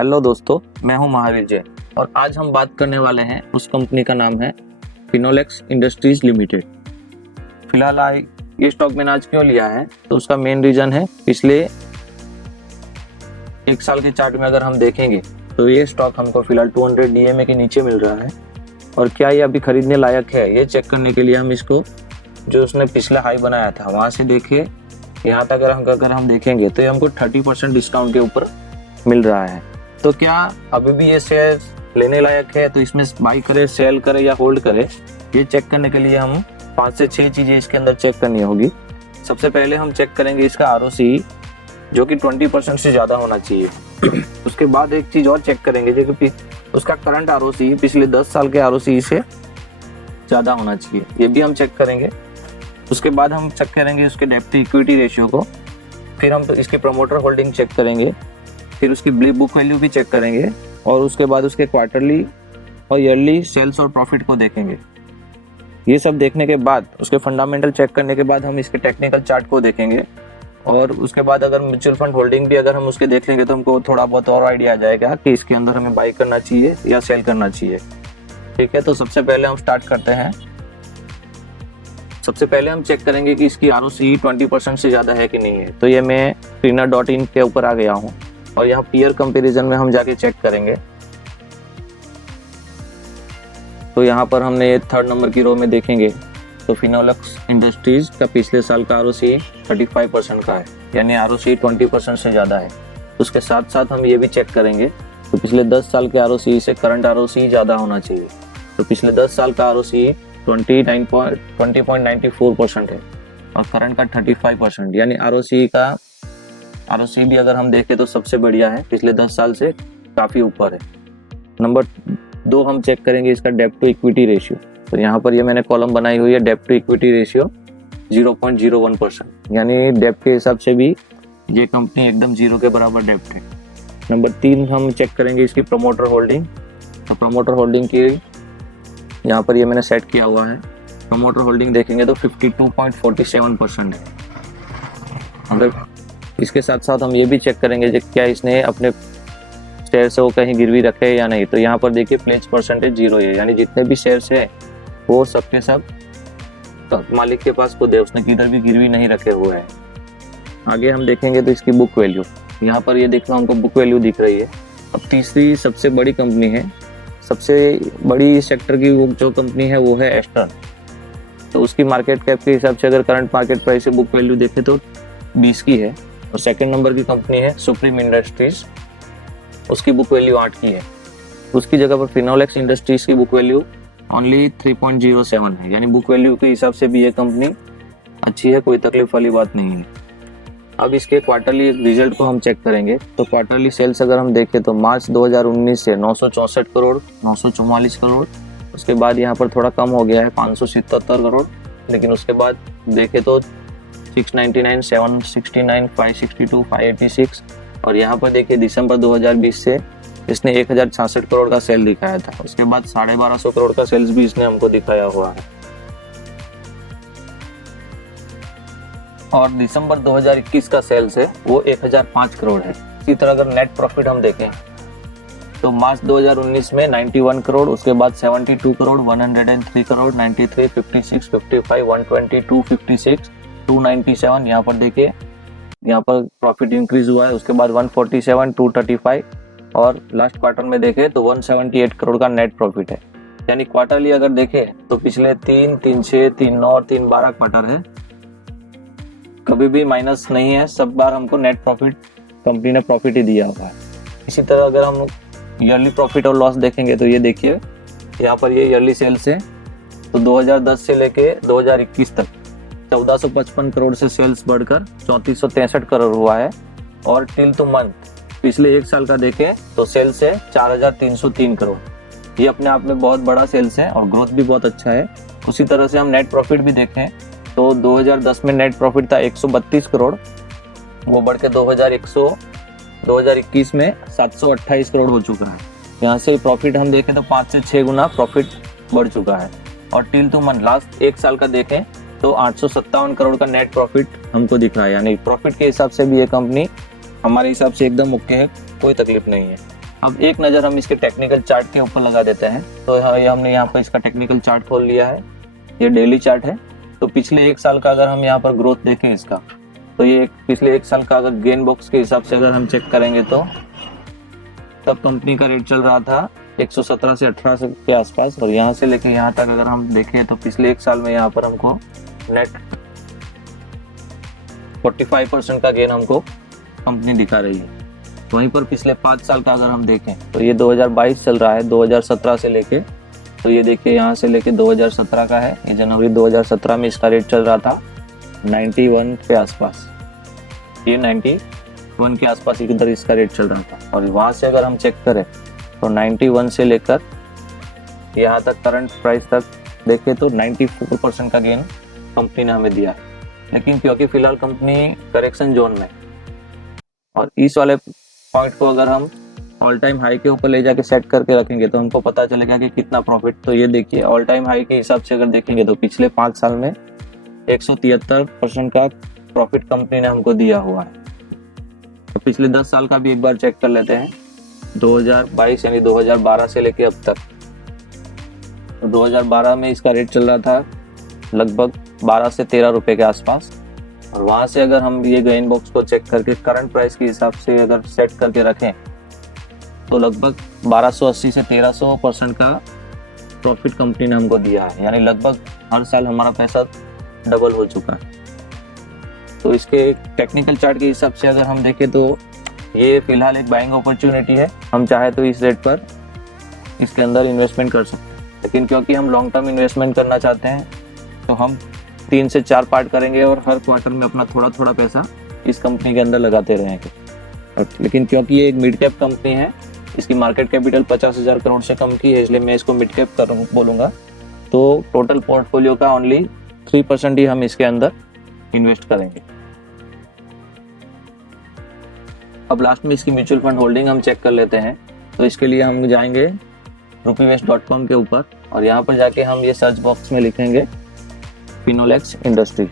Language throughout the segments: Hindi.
हेलो दोस्तों, मैं हूं महावीर जैन और आज हम बात करने वाले हैं उस कंपनी का नाम है फिनोलेक्स इंडस्ट्रीज लिमिटेड। फिलहाल ये स्टॉक मैंने आज क्यों लिया है तो उसका मेन रीजन है पिछले एक साल के चार्ट में अगर हम देखेंगे तो ये स्टॉक हमको फिलहाल 200 DMA के नीचे मिल रहा है। और क्या ये अभी खरीदने लायक है ये चेक करने के लिए हम इसको जो उसने पिछला हाई बनाया था वहां से देखिए यहाँ तक अगर हम देखेंगे तो ये हमको 30% डिस्काउंट के ऊपर मिल रहा है। तो क्या अभी भी ये शेयर लेने लायक है, तो इसमें बाई करे, सेल करे या होल्ड करे, ये चेक करने के लिए हम 5 से 6 चीजें इसके अंदर चेक करनी होगी। सबसे पहले हम चेक करेंगे इसका ROCE जो कि 20% से ज्यादा होना चाहिए। उसके बाद एक चीज और चेक करेंगे जो कि उसका करंट ROCE पिछले 10 साल के ROCE से ज्यादा होना चाहिए, ये भी हम चेक करेंगे। उसके बाद हम चेक करेंगे उसके डेब्ट टू इक्विटी रेशियो को, फिर हम तो इसकी प्रमोटर होल्डिंग चेक करेंगे, फिर उसकी बुक वैल्यू भी चेक करेंगे और उसके बाद उसके क्वार्टरली और ईयरली सेल्स और प्रॉफिट को देखेंगे। ये सब देखने के बाद उसके फंडामेंटल चेक करने के बाद हम इसके टेक्निकल चार्ट को देखेंगे और उसके बाद अगर म्यूचुअल फंड होल्डिंग भी अगर हम उसके देख लेंगे तो हमको थोड़ा बहुत और आइडिया आ जाएगा कि इसके अंदर हमें बाई करना चाहिए या सेल करना चाहिए। ठीक है, तो सबसे पहले हम स्टार्ट करते हैं। सबसे पहले हम चेक करेंगे कि इसकी ROCE 20% से ज्यादा है कि नहीं है। तो ये मैं screener.in के ऊपर आ गया हूँ और यहाँ पीयर कंपैरिजन में हम जाके चेक करेंगे। तो यहाँ पर हमने ये 3rd नंबर की रो में देखेंगे तो फिनोलेक्स इंडस्ट्रीज का पिछले साल का ROCE 35% का है, यानी ROCE 20% से ज्यादा है। उसके साथ साथ हम ये भी चेक करेंगे तो पिछले 10 साल के ROCE से करंट ROCE ज्यादा होना चाहिए। तो पिछले 10 साल का ROCE 20.94% है और करंट का 35%, यानी ROCE भी अगर हम देखें तो सबसे बढ़िया है, पिछले 10 साल से काफी ऊपर है। नंबर 2 हम चेक करेंगे इसका डेब्ट टू इक्विटी रेशियो। तो यहाँ पर ये मैंने कॉलम बनाई हुई है डेब्ट टू इक्विटी रेशियो 0.01%, यानी डेब्ट के हिसाब से भी ये कंपनी एकदम जीरो के बराबर डेब्ट है। नंबर 3 हम चेक करेंगे इसकी प्रमोटर होल्डिंग। तो प्रमोटर होल्डिंग की यहाँ पर ये मैंने सेट किया हुआ है। प्रमोटर होल्डिंग देखेंगे तो 52.47% है। अगर इसके साथ साथ हम ये भी चेक करेंगे कि क्या इसने अपने शेयर से वो कहीं गिरवी रखे है या नहीं। तो यहाँ पर देखिए प्लेज परसेंटेज 0 है, यानी जितने भी शेयर्स है वो सबके सब मालिक के पास खुद है, उसने किधर भी गिरवी नहीं रखे हुए हैं। आगे हम देखेंगे तो इसकी बुक वैल्यू, यहाँ पर ये देखना हमको बुक वैल्यू दिख रही है। अब तीसरी सबसे बड़ी कंपनी है, सबसे बड़ी सेक्टर की वो जो कंपनी है वो है एस्टर्न। तो उसकी मार्केट कैप के हिसाब से अगर करंट मार्केट प्राइस से बुक वैल्यू देखें तो 20 की है। और सेकंड नंबर की कंपनी है सुप्रीम इंडस्ट्रीज, उसकी बुक वैल्यू 8 की है। उसकी जगह पर फिनोलेक्स इंडस्ट्रीज की बुक वैल्यू ओनली 3.07 है, यानी बुक वैल्यू के हिसाब से भी ये कंपनी अच्छी है, कोई तकलीफ वाली बात नहीं है। अब इसके क्वार्टरली रिजल्ट को हम चेक करेंगे। तो क्वार्टरली सेल्स अगर हम देखें तो मार्च 2019 से 964 करोड़, 944 करोड़, उसके बाद यहाँ पर थोड़ा कम हो गया है 577 करोड़, लेकिन उसके बाद देखें तो 699, 769, 562, 586 और यहाँ पर देखिए दिसंबर 2020 से इसने 1066 करोड़ का सेल दिखाया था। उसके बाद 1250 करोड़ का सेल्स भी इसने हमको दिखाया हुआ है। और दिसंबर 2021 का सेल्स है वो 1005 करोड़ है। इसी तरह अगर नेट प्रॉफिट हम देखें तो मार्च 2019 में 91 करोड़, उसके बाद 72 करोड़, 103 करोड़, 93, 56, 55, 120, 256, 297, यहाँ पर देखिए यहाँ पर प्रॉफिट इंक्रीज हुआ है। उसके बाद 147, 235 और लास्ट क्वार्टर में देखें तो 178 करोड़ का नेट प्रॉफिट है। यानी क्वार्टरली अगर देखें तो पिछले 3, 3/6, 3/9 और 3/12 क्वार्टर है, कभी भी माइनस नहीं है, सब बार हमको नेट प्रॉफिट कंपनी ने प्रॉफिट ही दिया हुआ है। इसी तरह अगर हम ईयरली प्रॉफिट और लॉस देखेंगे तो ये देखिए यहाँ पर ये ईयरली सेल्स है। तो 2010 से लेके 2021 तक 1455 करोड़ से सेल्स बढ़कर 3463 करोड़ हुआ है। और टिल टू मंथ पिछले एक साल का देखें तो सेल्स है 4303 करोड़। ये अपने आप में बहुत बड़ा सेल्स है और ग्रोथ भी बहुत अच्छा है। उसी तरह से हम नेट प्रॉफिट भी देखें तो 2010 में नेट प्रॉफिट था 132 करोड़, वो बढ़ के 2021 में 728 करोड़ हो चुका है। यहाँ से प्रॉफिट हम देखें तो 5 से 6 गुना प्रॉफिट बढ़ चुका है। और टिल टू मंथ लास्ट एक साल का देखें तो 857 करोड़ का नेट प्रॉफिट हमको दिख रहा है। यानी प्रॉफिट के हिसाब से भी ये कंपनी हमारे हिसाब से एकदम ओके है, कोई तकलीफ नहीं है। अब एक नज़र हम इसके टेक्निकल चार्ट के ऊपर लगा देते हैं। तो ये हमने यहाँ पर इसका टेक्निकल चार्ट खोल लिया है, ये डेली चार्ट है। तो पिछले एक साल का अगर हम यहाँ पर ग्रोथ देखें इसका, तो ये पिछले एक साल का अगर गेन बॉक्स के हिसाब से अगर हम चेक करेंगे तो तब कंपनी का रेट चल रहा था 117 से 18 के आसपास, और यहाँ से लेके यहाँ तक अगर हम देखें तो पिछले एक साल में यहाँ पर हमको नेट 45% का गेन हमको कंपनी दिखा रही है। वहीं पर पिछले 5 साल का अगर हम देखें तो ये 2022 चल रहा है, 2017 से लेके, तो ये देखिए यहाँ से लेके 2017 का है, ये जनवरी 2017 में इसका रेट चल रहा था 91 के आसपास, ये 91 के आसपास इधर इसका रेट चल रहा था। और वहाँ से अगर हम चेक करें तो 91 से लेकर यहाँ तक करंट प्राइस तक देखें तो 94% का गेन कंपनी ने हमें दिया। लेकिन क्योंकि फिलहाल कंपनी करेक्शन जोन में, और इस वाले पॉइंट को अगर हम ऑल टाइम हाई के ऊपर ले जाके सेट करके रखेंगे तो हमको पता चलेगा कि कितना प्रॉफिट। तो ये देखिए ऑल टाइम हाई के हिसाब से अगर देखेंगे तो पिछले 5 साल में 173% का प्रॉफिट कंपनी ने हमको दिया हुआ है। तो पिछले 10 साल का भी एक बार चेक कर लेते हैं, 2022 यानी 2012 से लेके अब तक। तो 2012 में इसका रेट चल रहा था लगभग 12 से 13 रुपए के आसपास, और वहाँ से अगर हम ये गेन बॉक्स को चेक करके करंट प्राइस के हिसाब से अगर सेट करके रखें तो लगभग 1280 से 1300% का प्रॉफिट कंपनी ने हमको दिया है, यानी लगभग हर साल हमारा पैसा डबल हो चुका है। तो इसके टेक्निकल चार्ट के हिसाब से अगर हम देखें तो ये फिलहाल एक बाइंग अपॉर्चुनिटी है। हम चाहे तो इस रेट पर इसके अंदर इन्वेस्टमेंट कर सकते हैं, लेकिन क्योंकि हम लॉन्ग टर्म इन्वेस्टमेंट करना चाहते हैं तो हम 3 से 4 पार्ट करेंगे और हर क्वार्टर में अपना थोड़ा थोड़ा पैसा इस कंपनी के अंदर लगाते रहेंगे। लेकिन क्योंकि ये एक मिड कैप कंपनी है, इसकी मार्केट कैपिटल 50,000 करोड़ से कम की है, इसलिए मैं इसको मिड कैप बोलूँगा। तो टोटल पोर्टफोलियो का ओनली 3% ही हम इसके अंदर इन्वेस्ट करेंगे। अब लास्ट में इसकी म्यूचुअल फंड होल्डिंग हम चेक कर लेते हैं। तो इसके लिए हम जाएंगे rupeevest.com के ऊपर, और यहाँ पर जाके हम ये सर्च बॉक्स में लिखेंगे फिनोलेक्स इंडस्ट्रीज,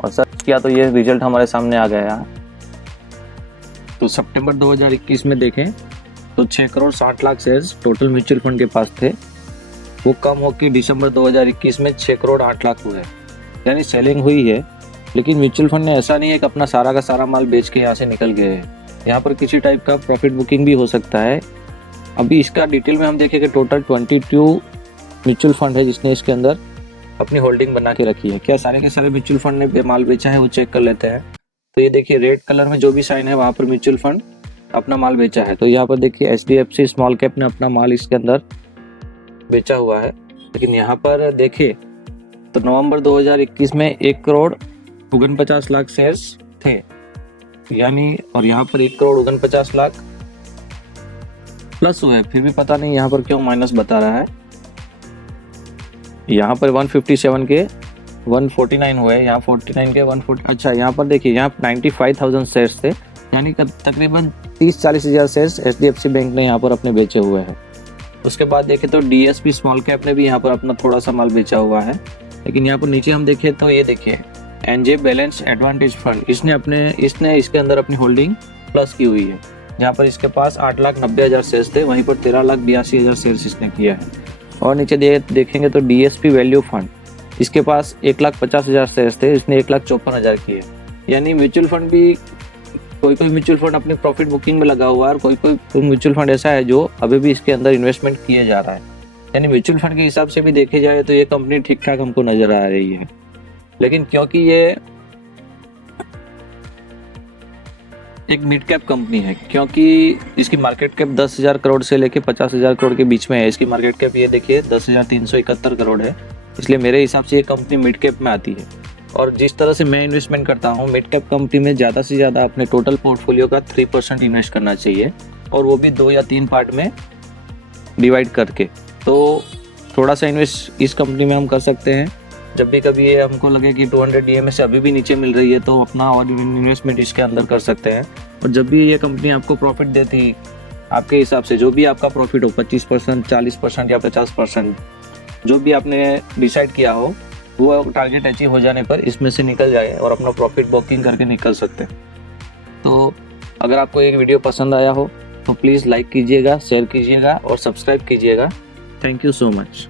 और सर्च किया तो ये रिजल्ट हमारे सामने आ गया है। तो सितंबर 2021 में देखें तो 6 crore 60 lakh shares total mutual fund के पास थे, वो कम होकर दिसंबर 2021 में 6 करोड़ 8 लाख हुए, यानी सेलिंग हुई है। लेकिन म्यूचुअल फंड ने ऐसा नहीं है कि अपना सारा का सारा माल बेच के यहाँ से निकल गए हैं, यहाँ पर किसी टाइप का प्रॉफिट बुकिंग भी हो सकता है। अभी इसका डिटेल में हम देखेंगे, टोटल 22 म्यूचुअल फंड है जिसने इसके अंदर अपनी होल्डिंग बना के रखी है। क्या सारे के सारे म्यूचुअल फंड ने माल बेचा है वो चेक कर लेते हैं। तो ये देखिए रेड कलर में जो भी साइन है वहाँ पर म्यूचुअल फंड अपना माल बेचा है। तो यहाँ पर देखिए HDFC स्मॉल कैप ने अपना माल इसके अंदर बेचा हुआ है। लेकिन यहाँ पर देखिए तो नवंबर 2021 में 1 करोड़ 49 लाख शेयर्स थे, यानी, और यहाँ पर 1 करोड़ 49 लाख प्लस हुए हैं, फिर भी पता नहीं यहाँ पर क्यों माइनस बता रहा है। यहाँ पर 157 के 149 हुए, यहाँ 49 के 140, अच्छा यहाँ पर देखिए यहाँ 95,000 शेयर्स थे, यानी तकरीबन 30-40 हज़ार शेयर्स HDFC बैंक ने यहाँ पर अपने बेचे हुए हैं। उसके बाद देखें तो DSP स्मॉल कैप ने भी यहाँ पर अपना थोड़ा सा माल बेचा हुआ है। लेकिन यहाँ पर नीचे हम देखें तो ये देखिए NJ बैलेंस एडवांटेज फंड, इसने इसके अंदर अपनी होल्डिंग प्लस की हुई है, जहाँ पर इसके पास 8,90,000 शेयर्स थे, वहीं पर 13,82,000 शेयर्स इसने किया है। और नीचे देखेंगे तो DSP वैल्यू फंड, इसके पास 1,50,000 शेयर्स थे, इसने 1,54,000 किए। यानी म्यूचुअल फंड भी, कोई म्यूचुअल फंड अपनी प्रॉफिट बुकिंग में लगा हुआ है, और कोई म्यूचुअल फंड ऐसा है जो अभी भी इसके अंदर इन्वेस्टमेंट किए जा रहा है। यानी म्यूचुअल फंड के हिसाब से भी देखे जाए तो ये कंपनी ठीक ठाक हमको नजर आ रही है। लेकिन क्योंकि ये एक मिड कैप कंपनी है, क्योंकि इसकी मार्केट कैप 10,000 करोड़ से लेके 50,000 करोड़ के बीच में है, इसकी मार्केट कैप ये देखिए 10,371 करोड़ है, इसलिए मेरे हिसाब से ये कंपनी मिड कैप में आती है। और जिस तरह से मैं इन्वेस्टमेंट करता हूँ, मिड कैप कंपनी में ज़्यादा से ज़्यादा अपने टोटल पोर्टफोलियो का 3% इन्वेस्ट करना चाहिए, और वो भी 2 या 3 पार्ट में डिवाइड करके। तो थोड़ा सा इन्वेस्ट इस कंपनी में हम कर सकते हैं। जब भी कभी ये हमको लगे कि 200 DMA से अभी भी नीचे मिल रही है तो अपना और इन्वेस्टमेंट इसके अंदर कर सकते हैं। और जब भी ये कंपनी आपको प्रॉफिट देती, आपके हिसाब से जो भी आपका प्रॉफिट हो, 25%, 40% या 50%, जो भी आपने डिसाइड किया हो, वो टारगेट अचीव हो जाने पर इसमें से निकल जाए और अपना प्रॉफिट बुकिंग करके निकल सकते हैं। तो अगर आपको ये वीडियो पसंद आया हो तो प्लीज़ लाइक कीजिएगा, शेयर कीजिएगा और सब्सक्राइब कीजिएगा। Thank you so much.